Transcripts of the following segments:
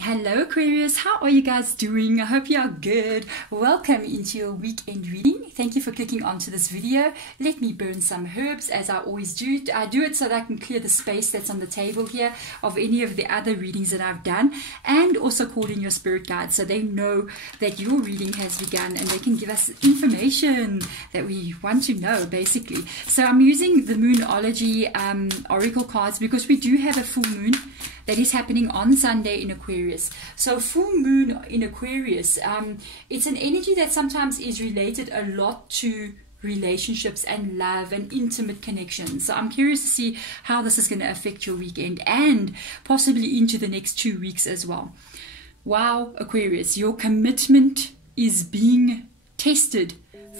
Hello Aquarius, how are you guys doing? I hope you are good. Welcome into your weekend reading. Thank you for clicking onto this video. Let me burn some herbs as I always do. I do it so that I can clear the space that's on the table here of any of the other readings that I've done, and also call in your spirit guides so they know that your reading has begun and they can give us information that we want to know basically. So I'm using the Moonology oracle cards because we do have a full moon that is happening on Sunday in Aquarius. So full moon in Aquarius, it's an energy that sometimes is related a lot to relationships and love and intimate connections. So I'm curious to see how this is going to affect your weekend and possibly into the next 2 weeks as well. Wow, Aquarius, your commitment is being tested.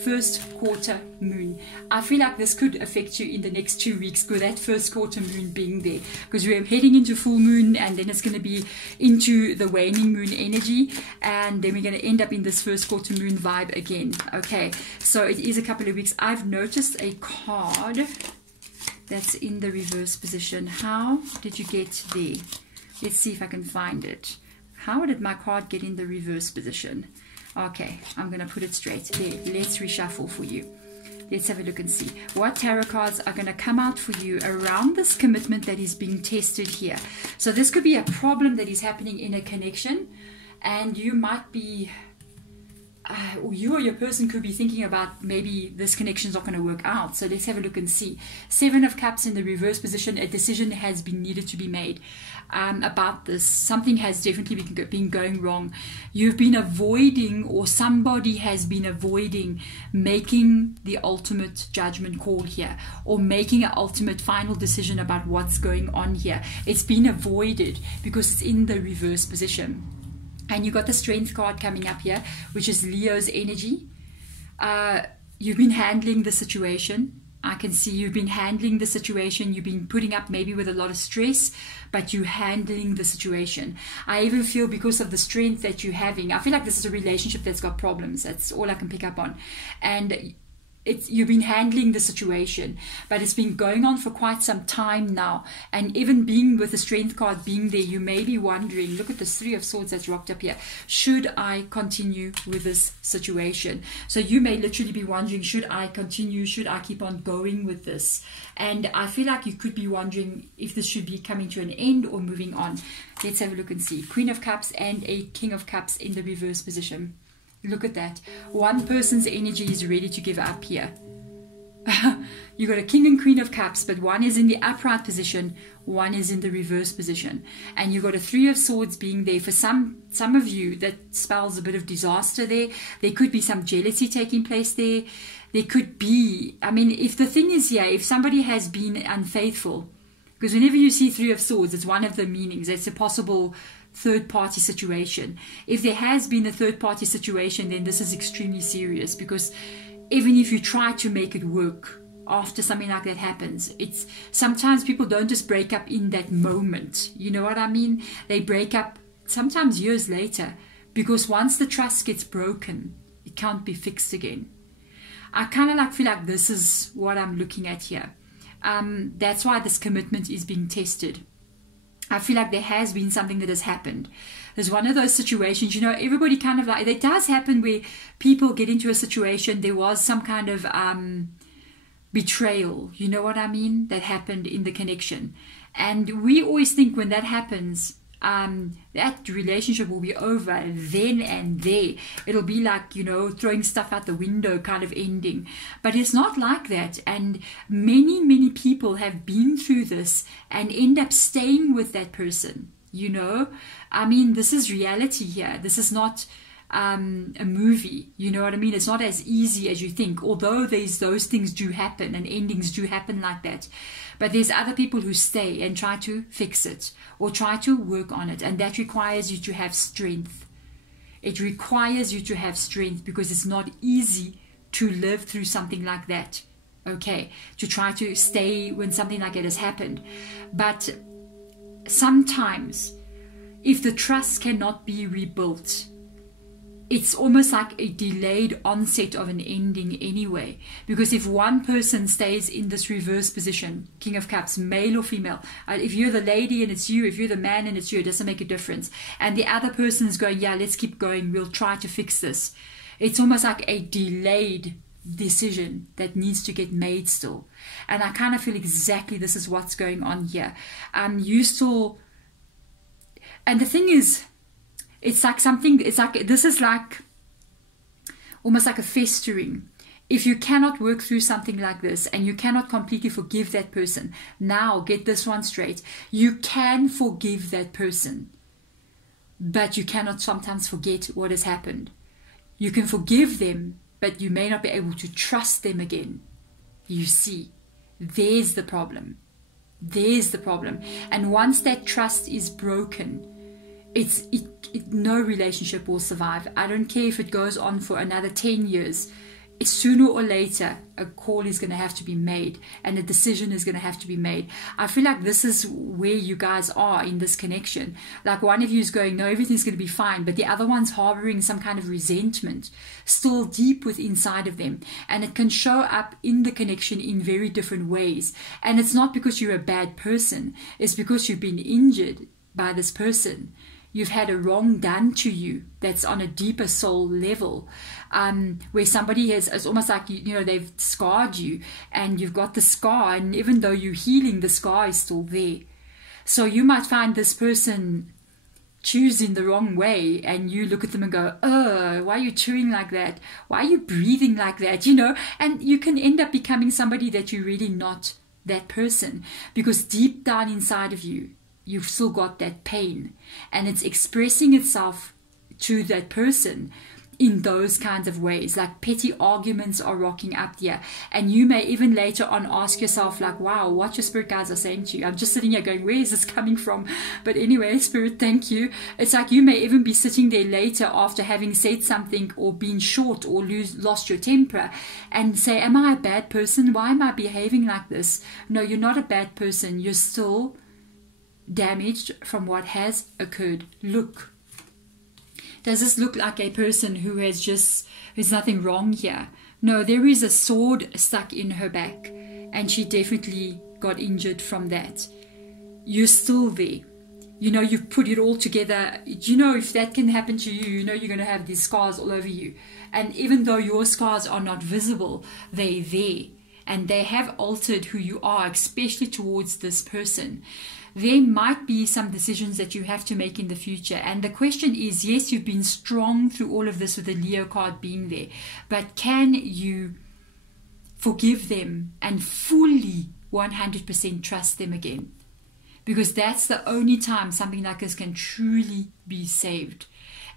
First quarter moon. I feel like this could affect you in the next 2 weeks with that first quarter moon being there, because we're heading into full moon and then it's going to be into the waning moon energy, and then we're going to end up in this first quarter moon vibe again. Okay, so it is a couple of weeks. I've noticed a card that's in the reverse position. How did you get there? Let's see if I can find it. How did my card get in the reverse position? Okay, I'm going to put it straight there. Let's reshuffle for you. Let's have a look and see what tarot cards are going to come out for you around this commitment that is being tested here. So this could be a problem that is happening in a connection, and you might be, or you or your person could be thinking about maybe this connection's not going to work out. So let's have a look and see. 7 of Cups in the reverse position. A decision has been needed to be made about this. Something has definitely been going wrong. You've been avoiding, or somebody has been avoiding, making the ultimate judgment call here, or making an ultimate final decision about what's going on here. It's been avoided because it's in the reverse position. And you got the Strength card coming up here, which is Leo's energy. You've been handling the situation. I can see you've been handling the situation. You've been putting up maybe with a lot of stress, but you're handling the situation. I even feel because of the strength that you're having, I feel like this is a relationship that's got problems. That's all I can pick up on. And you've been handling the situation, but it's been going on for quite some time now. And even being with the Strength card being there, you may be wondering, look at this 3 of Swords that's rocked up here. Should I continue with this situation? So you may literally be wondering, should I continue? Should I keep on going with this? And I feel like you could be wondering if this should be coming to an end or moving on. Let's have a look and see. Queen of Cups and a King of Cups in the reverse position. Look at that. One person's energy is ready to give up here. You got a King and Queen of Cups, but one is in the upright position, one is in the reverse position. And you got a 3 of Swords being there. For some of you, that spells a bit of disaster there. There could be some jealousy taking place there. There could be, I mean, if the thing is here, if somebody has been unfaithful, because whenever you see 3 of Swords, it's one of the meanings. It's a possible third-party situation. If there has been a third-party situation, then this is extremely serious, because even if you try to make it work after something like that happens, it's sometimes people don't just break up in that moment. You know what I mean? They break up sometimes years later, because once the trust gets broken, it can't be fixed again. I kind of feel like this is what I'm looking at here. That's why this commitment is being tested. I feel like there has been something that has happened. There's one of those situations, you know, everybody kind of like, it does happen where people get into a situation, there was some kind of betrayal, you know what I mean, that happened in the connection. And we always think when that happens, that relationship will be over then and there. It'll be like, you know, throwing stuff out the window kind of ending. But it's not like that. And many people have been through this and end up staying with that person, you know. I mean, this is reality here. This is not a movie, you know what I mean? It's not as easy as you think, although those things do happen and endings do happen like that. But there's other people who stay and try to fix it or try to work on it, and that requires you to have strength. It requires you to have strength, because it's not easy to live through something like that, okay, to try to stay when something like it has happened. But sometimes if the trust cannot be rebuilt, it's almost like a delayed onset of an ending anyway. Because if one person stays in this reverse position, King of Cups, male or female, if you're the lady and it's you, if you're the man and it's you, it doesn't make a difference. And the other person is going, yeah, let's keep going, we'll try to fix this. It's almost like a delayed decision that needs to get made still. And I kind of feel exactly this is what's going on here. You still, and the thing is, it's like something, it's like, this is like almost like a festering. If you cannot work through something like this and you cannot completely forgive that person, now get this one straight. You can forgive that person, but you cannot sometimes forget what has happened. You can forgive them, but you may not be able to trust them again. You see, there's the problem. There's the problem. And once that trust is broken, no relationship will survive. I don't care if it goes on for another 10 years. Sooner or later, a call is going to have to be made and a decision is going to have to be made. I feel like this is where you guys are in this connection. Like one of you is going, no, everything's going to be fine, but the other one's harboring some kind of resentment still deep within inside of them. And it can show up in the connection in very different ways. And it's not because you're a bad person. It's because you've been injured by this person. You've had a wrong done to you that's on a deeper soul level, where somebody has, it's almost like, you know, they've scarred you and you've got the scar, and even though you're healing, the scar is still there. So you might find this person choosing the wrong way and you look at them and go, oh, why are you chewing like that? Why are you breathing like that? You know, and you can end up becoming somebody that you're really not that person, because deep down inside of you, you've still got that pain and it's expressing itself to that person in those kinds of ways. Like petty arguments are rocking up here, and you may even later on ask yourself like, wow, what your spirit guides are saying to you. I'm just sitting here going, where is this coming from? But anyway, spirit, thank you. It's like you may even be sitting there later after having said something or been short or lost your temper and say, am I a bad person? Why am I behaving like this? No, you're not a bad person. You're still damaged from what has occurred. Look, does this look like a person who has just, there's nothing wrong here? No, there is a sword stuck in her back and she definitely got injured from that. You're still there. You know, you've put it all together. You know, if that can happen to you, you know you're going to have these scars all over you. And even though your scars are not visible, they're there. And they have altered who you are, especially towards this person. There might be some decisions that you have to make in the future. And the question is, yes, you've been strong through all of this with the Leo card being there. But can you forgive them and fully 100% trust them again? Because that's the only time something like this can truly be saved.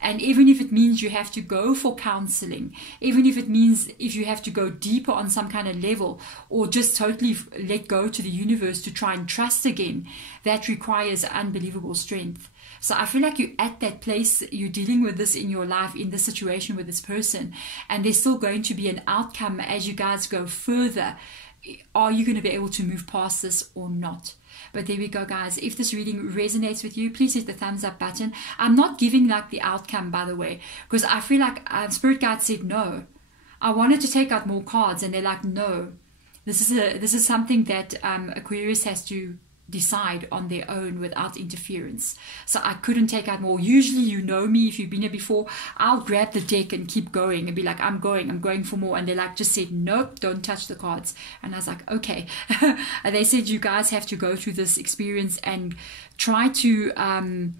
And even if it means you have to go for counseling, even if it means if you have to go deeper on some kind of level, or just totally let go to the universe to try and trust again, that requires unbelievable strength. So I feel like you're at that place, you're dealing with this in your life, in this situation with this person, and there's still going to be an outcome as you guys go further. Are you going to be able to move past this or not? But there we go, guys. If this reading resonates with you, please hit the thumbs up button. I'm not giving like the outcome, by the way, because I feel like Spirit Guide said no. I wanted to take out more cards and they're like, no. This is something that Aquarius has to decide on their own without interference. So I couldn't take out more. Usually, you know me, if you've been here before, I'll grab the deck and keep going and be like, I'm going for more. And they like just said, nope, don't touch the cards. And I was like, okay. And they said, you guys have to go through this experience and try to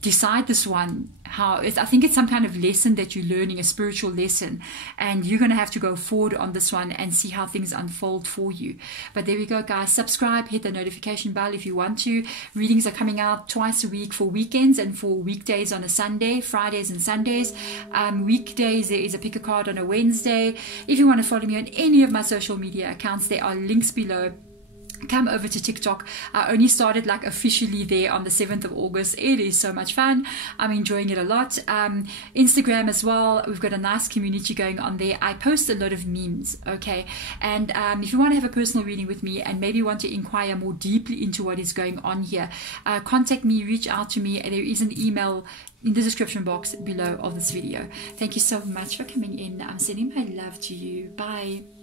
decide this one. I think it's some kind of lesson that you're learning, a spiritual lesson, and you're going to have to go forward on this one and see how things unfold for you. But there we go, guys. Subscribe, hit the notification bell if you want to. Readings are coming out twice a week for weekends and for weekdays on a Sunday, Fridays and Sundays. Weekdays, there is a pick a card on a Wednesday. If you want to follow me on any of my social media accounts, there are links below. come over to TikTok. I only started like officially there on the 7th of August. It is so much fun. I'm enjoying it a lot. Instagram as well. We've got a nice community going on there. I post a lot of memes, okay? And if you want to have a personal reading with me and maybe want to inquire more deeply into what is going on here, contact me, reach out to me. There is an email in the description box below of this video. Thank you so much for coming in. I'm sending my love to you. Bye.